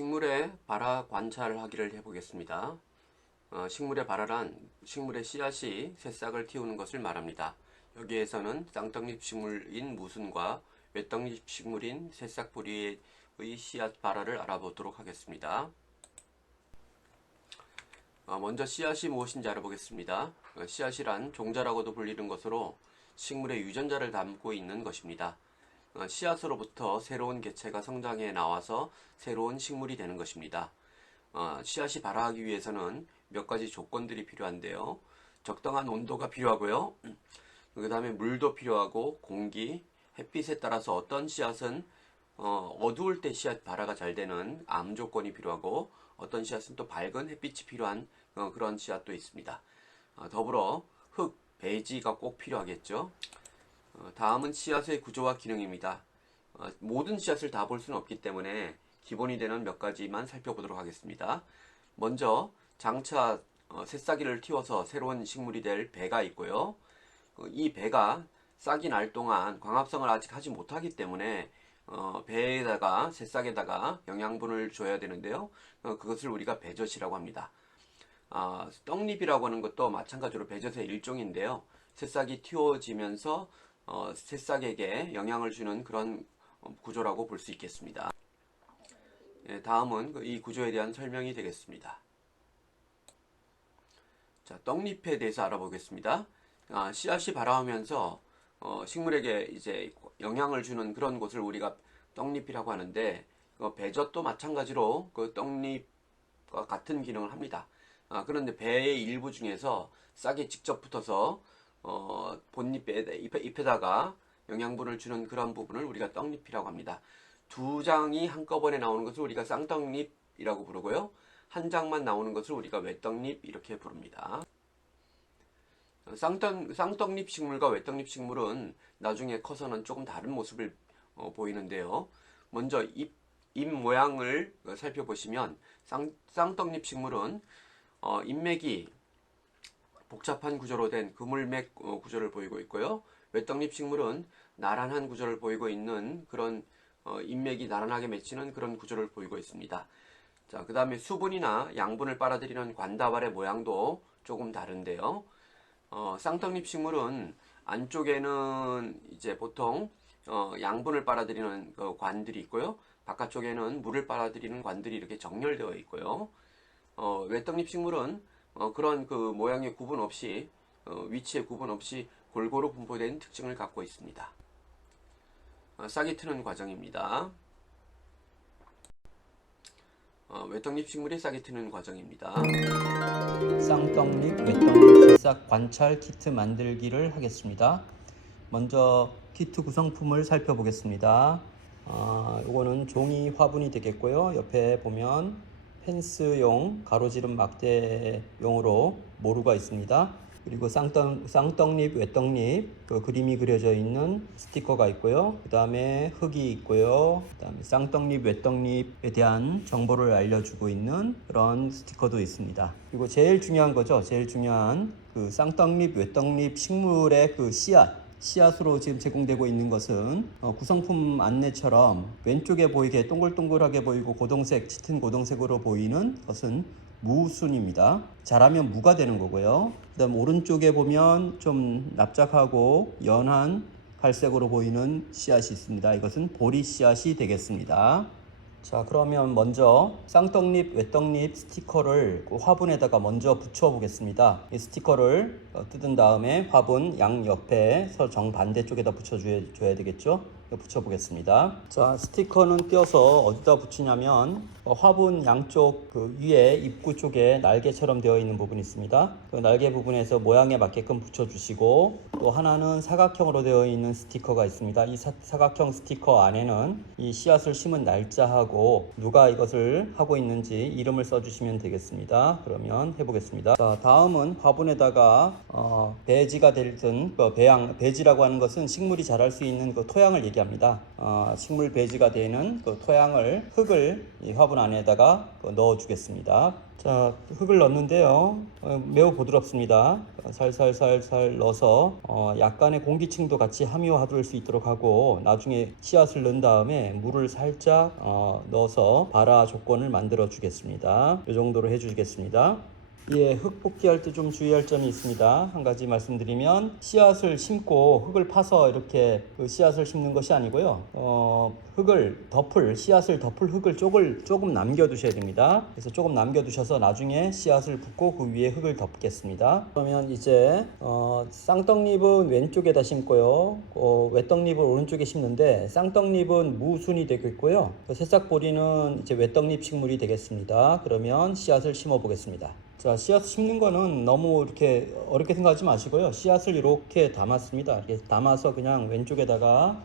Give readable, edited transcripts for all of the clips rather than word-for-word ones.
식물의 발화 관찰하기를 해보겠습니다. 식물의 발화란 식물의 씨앗이 새싹을 틔우는 것을 말합니다. 여기에서는 쌍떡잎 식물인 무순과 외떡잎 식물인 새싹뿌리의 씨앗 발화를 알아보도록 하겠습니다. 먼저 씨앗이 무엇인지 알아보겠습니다. 씨앗이란 종자라고도 불리는 것으로 식물의 유전자를 담고 있는 것입니다. 씨앗으로부터 새로운 개체가 성장해 나와서 새로운 식물이 되는 것입니다. 씨앗이 발화하기 위해서는 몇 가지 조건들이 필요한데요. 적당한 온도가 필요하고요. 그 다음에 물도 필요하고 공기, 햇빛에 따라서 어떤 씨앗은 어두울 때 씨앗 발화가 잘 되는 암 조건이 필요하고 어떤 씨앗은 또 밝은 햇빛이 필요한 그런 씨앗도 있습니다. 더불어 흙, 배지가 꼭 필요하겠죠. 다음은 씨앗의 구조와 기능입니다. 모든 씨앗을 다 볼 수는 없기 때문에 기본이 되는 몇 가지만 살펴보도록 하겠습니다. 먼저 장차 새싹이를 틔워서 새로운 식물이 될 배가 있고요. 이 배가 싹이 날 동안 광합성을 아직 하지 못하기 때문에 배에다가 새싹에다가 영양분을 줘야 되는데요. 그것을 우리가 배젖이라고 합니다. 떡잎이라고 하는 것도 마찬가지로 배젖의 일종인데요. 새싹이 틔워지면서 새싹에게 영향을 주는 그런 구조라고 볼 수 있겠습니다. 다음은 이 구조에 대한 설명이 되겠습니다. 자, 떡잎에 대해서 알아보겠습니다. 씨앗이 발화하면서 식물에게 이제 영향을 주는 그런 곳을 우리가 떡잎이라고 하는데 배젖도 마찬가지로 그 떡잎과 같은 기능을 합니다. 그런데 배의 일부 중에서 싹이 직접 붙어서 잎에다가 영양분을 주는 그런 부분을 우리가 떡잎이라고 합니다. 두 장이 한꺼번에 나오는 것을 우리가 쌍떡잎이라고 부르고요. 한 장만 나오는 것을 우리가 외떡잎 이렇게 부릅니다. 쌍떡잎 식물과 외떡잎 식물은 나중에 커서는 조금 다른 모습을 보이는데요. 먼저 잎 모양을 살펴보시면 쌍떡잎 식물은 잎맥이 복잡한 구조로 된 그물맥 구조를 보이고 있고요. 외떡잎 식물은 나란한 구조를 보이고 있는 그런 잎맥이 나란하게 맺히는 그런 구조를 보이고 있습니다. 자, 그 다음에 수분이나 양분을 빨아들이는 관다발의 모양도 조금 다른데요. 쌍떡잎 식물은 안쪽에는 이제 보통 양분을 빨아들이는 그 관들이 있고요. 바깥쪽에는 물을 빨아들이는 관들이 이렇게 정렬되어 있고요. 외떡잎 식물은 그런 그 모양의 구분 없이 위치의 구분 없이 골고루 분포된 특징을 갖고 있습니다. 싹이 트는 과정입니다. 외떡잎 식물이 싹이 트는 과정입니다. 쌍떡잎, 외떡잎 새싹 관찰 키트 만들기를 하겠습니다. 먼저 키트 구성품을 살펴보겠습니다. 이거는 종이 화분이 되겠고요. 옆에 보면 펜스용 가로지름 막대용으로 모루가 있습니다. 그리고 쌍떡잎, 외떡잎 그 그림이 그려져 있는 스티커가 있고요. 그 다음에 흙이 있고요. 그 다음에 쌍떡잎, 외떡잎에 대한 정보를 알려주고 있는 그런 스티커도 있습니다. 그리고 제일 중요한 거죠. 제일 중요한 그 쌍떡잎, 외떡잎 식물의 그 씨앗으로 지금 제공되고 있는 것은 구성품 안내처럼 왼쪽에 보이게 동글동글하게 보이고 고동색, 짙은 고동색으로 보이는 것은 무순입니다. 자라면 무가 되는 거고요. 그 다음 오른쪽에 보면 좀 납작하고 연한 갈색으로 보이는 씨앗이 있습니다. 이것은 보리 씨앗이 되겠습니다. 자, 그러면 먼저 쌍떡잎, 외떡잎 스티커를 화분에다가 먼저 붙여 보겠습니다. 이 스티커를 뜯은 다음에 화분 양 옆에서 정반대쪽에다 붙여줘야 되겠죠? 붙여 보겠습니다. 자, 스티커는 띄어서 어디다 붙이냐면 화분 양쪽 그 위에 입구 쪽에 날개처럼 되어 있는 부분이 있습니다. 그 날개 부분에서 모양에 맞게끔 붙여주시고, 또 하나는 사각형으로 되어 있는 스티커가 있습니다. 이 사각형 스티커 안에는 이 씨앗을 심은 날짜하고 누가 이것을 하고 있는지 이름을 써주시면 되겠습니다. 그러면 해보겠습니다. 자, 다음은 화분에다가 배지가 되든 배지라고 하는 것은 식물이 자랄 수 있는 그 토양을 얘기합니다. 이렇게 합니다. 식물 배지가 되는 그 토양을 흙을 이 화분 안에다가 넣어 주겠습니다. 자, 흙을 넣는데요. 매우 부드럽습니다. 살살살살 넣어서 약간의 공기층도 같이 함유할 수 있도록 하고, 나중에 씨앗을 넣은 다음에 물을 살짝 넣어서 발화 조건을 만들어 주겠습니다. 이 정도로 해주겠습니다. 예, 흙 뽑기할 때 좀 주의할 점이 있습니다. 한 가지 말씀드리면, 씨앗을 심고 흙을 파서 이렇게 그 씨앗을 심는 것이 아니고요. 씨앗을 덮을 흙을 조금 남겨두셔야 됩니다. 그래서 조금 남겨두셔서 나중에 씨앗을 붓고 그 위에 흙을 덮겠습니다. 그러면 이제 쌍떡잎은 왼쪽에다 심고요. 외떡잎을 오른쪽에 심는데, 쌍떡잎은 무순이 되겠고요. 새싹보리는 이제 외떡잎 식물이 되겠습니다. 그러면 씨앗을 심어 보겠습니다. 자, 씨앗 심는 거는 너무 이렇게 어렵게 생각하지 마시고요. 씨앗을 이렇게 담았습니다. 이렇게 담아서 그냥 왼쪽에다가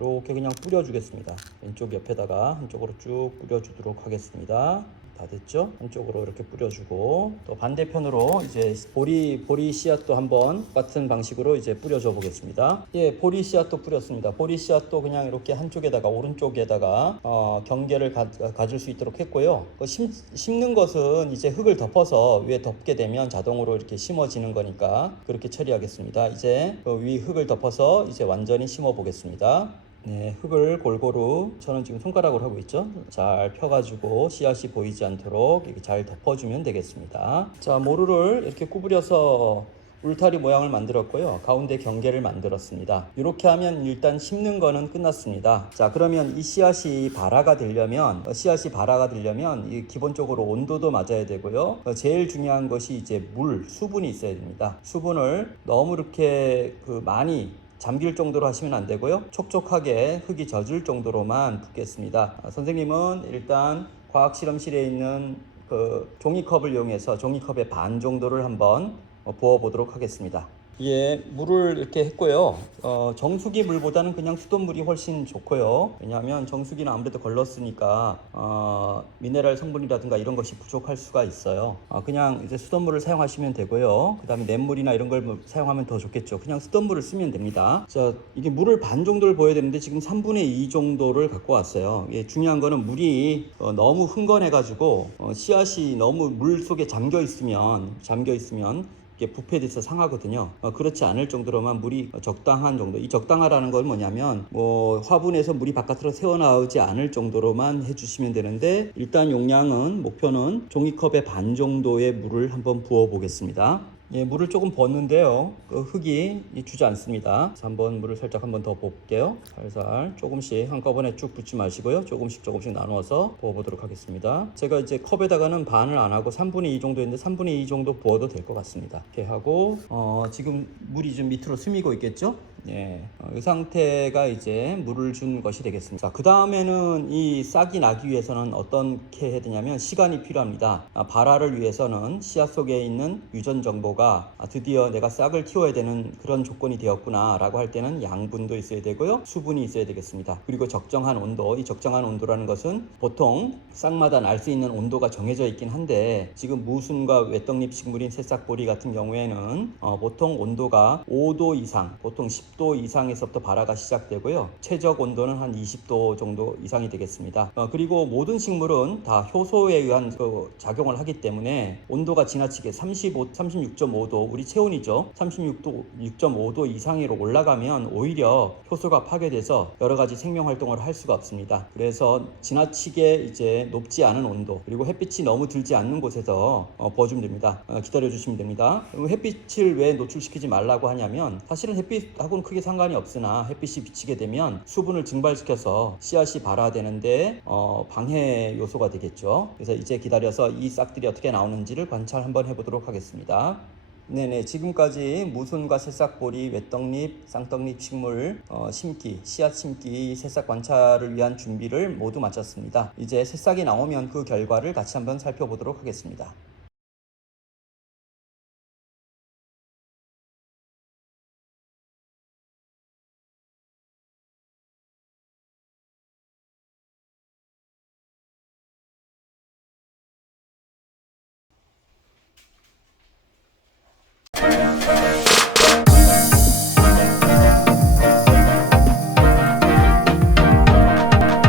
이렇게 그냥 뿌려주겠습니다. 왼쪽 옆에다가 한쪽으로 쭉 뿌려주도록 하겠습니다. 다 됐죠? 한쪽으로 이렇게 뿌려주고, 또 반대편으로 이제 보리 씨앗도 한번 똑같은 방식으로 이제 뿌려줘 보겠습니다. 예, 보리 씨앗도 뿌렸습니다. 보리 씨앗도 그냥 이렇게 한쪽에다가, 오른쪽에다가 경계를 가질 수 있도록 했고요. 심는 것은 이제 흙을 덮어서 위에 덮게 되면 자동으로 이렇게 심어지는 거니까 그렇게 처리하겠습니다. 이제 위 흙을 덮어서 이제 완전히 심어 보겠습니다. 네, 흙을 골고루, 저는 지금 손가락으로 하고 있죠. 잘 펴가지고 씨앗이 보이지 않도록 이렇게 잘 덮어주면 되겠습니다. 자, 모루를 이렇게 구부려서 울타리 모양을 만들었고요. 가운데 경계를 만들었습니다. 이렇게 하면 일단 심는 거는 끝났습니다. 자, 그러면 이 씨앗이 발화가 되려면 이 기본적으로 온도도 맞아야 되고요. 제일 중요한 것이 이제 수분이 있어야 됩니다. 수분을 너무 이렇게 많이 잠길 정도로 하시면 안 되고요. 촉촉하게 흙이 젖을 정도로만 붓겠습니다. 선생님은 일단 과학 실험실에 있는 그 종이컵을 이용해서 종이컵의 반 정도를 한번 부어 보도록 하겠습니다. 예, 물을 이렇게 했고요. 정수기 물보다는 그냥 수돗물이 훨씬 좋고요. 왜냐하면 정수기는 아무래도 걸렀으니까 미네랄 성분이라든가 이런 것이 부족할 수가 있어요. 그냥 이제 수돗물을 사용하시면 되고요. 그 다음에 냇물이나 이런 걸 사용하면 더 좋겠죠. 그냥 수돗물을 쓰면 됩니다. 자, 이게 물을 반 정도를 부어야 되는데 지금 3분의 2 정도를 갖고 왔어요. 예, 중요한 거는 물이 너무 흥건해가지고 씨앗이 너무 물 속에 잠겨 있으면 부패돼서 상하거든요. 그렇지 않을 정도로만 물이 적당한 정도. 이 적당하라는 건 뭐냐면 화분에서 물이 바깥으로 새어나오지 않을 정도로만 해주시면 되는데, 일단 목표는 종이컵의 반 정도의 물을 한번 부어 보겠습니다. 예, 물을 조금 붓는데요. 흙이 주지 않습니다. 그래서 한번 물을 살짝 한번 더 부어볼게요. 살살 조금씩 한꺼번에 쭉 붓지 마시고요. 조금씩 나누어서 부어보도록 하겠습니다. 제가 이제 컵에다가는 반을 안 하고 3분의 2 정도 했는데 3분의 2 정도 부어도 될 것 같습니다. 이렇게 하고 지금 물이 좀 밑으로 스미고 있겠죠? 예, 이 상태가 이제 물을 준 것이 되겠습니다. 그 다음에는 이 싹이 나기 위해서는 어떻게 해야 되냐면 시간이 필요합니다. 발화를 위해서는 씨앗 속에 있는 유전 정보가 드디어 내가 싹을 틔워야 되는 그런 조건이 되었구나 라고 할 때는 양분도 있어야 되고요, 수분이 있어야 되겠습니다. 그리고 적정한 온도, 이 적정한 온도라는 것은 보통 싹마다 날 수 있는 온도가 정해져 있긴 한데, 지금 무순과 외떡잎 식물인 새싹보리 같은 경우에는 보통 온도가 5도 이상, 보통 10도 이상에서부터 발화가 시작되고요. 최적 온도는 한 20도 정도 이상이 되겠습니다. 그리고 모든 식물은 다 효소에 의한 작용을 하기 때문에 온도가 지나치게 36.5도, 우리 체온이죠. 36.5도 이상으로 올라가면 오히려 효소가 파괴돼서 여러 가지 생명 활동을 할 수가 없습니다. 그래서 지나치게 이제 높지 않은 온도, 그리고 햇빛이 너무 들지 않는 곳에서 부어주면 됩니다. 기다려 주시면 됩니다. 햇빛을 왜 노출시키지 말라고 하냐면, 사실은 햇빛하고는 크게 상관이 없으나 햇빛이 비치게 되면 수분을 증발시켜서 씨앗이 발화되는데 방해 요소가 되겠죠. 그래서 이제 기다려서 이 싹들이 어떻게 나오는지를 관찰 한번 해보도록 하겠습니다. 네네, 지금까지 무순과 새싹보리, 외떡잎, 쌍떡잎 식물 씨앗 심기, 새싹 관찰을 위한 준비를 모두 마쳤습니다. 이제 새싹이 나오면 그 결과를 같이 한번 살펴보도록 하겠습니다.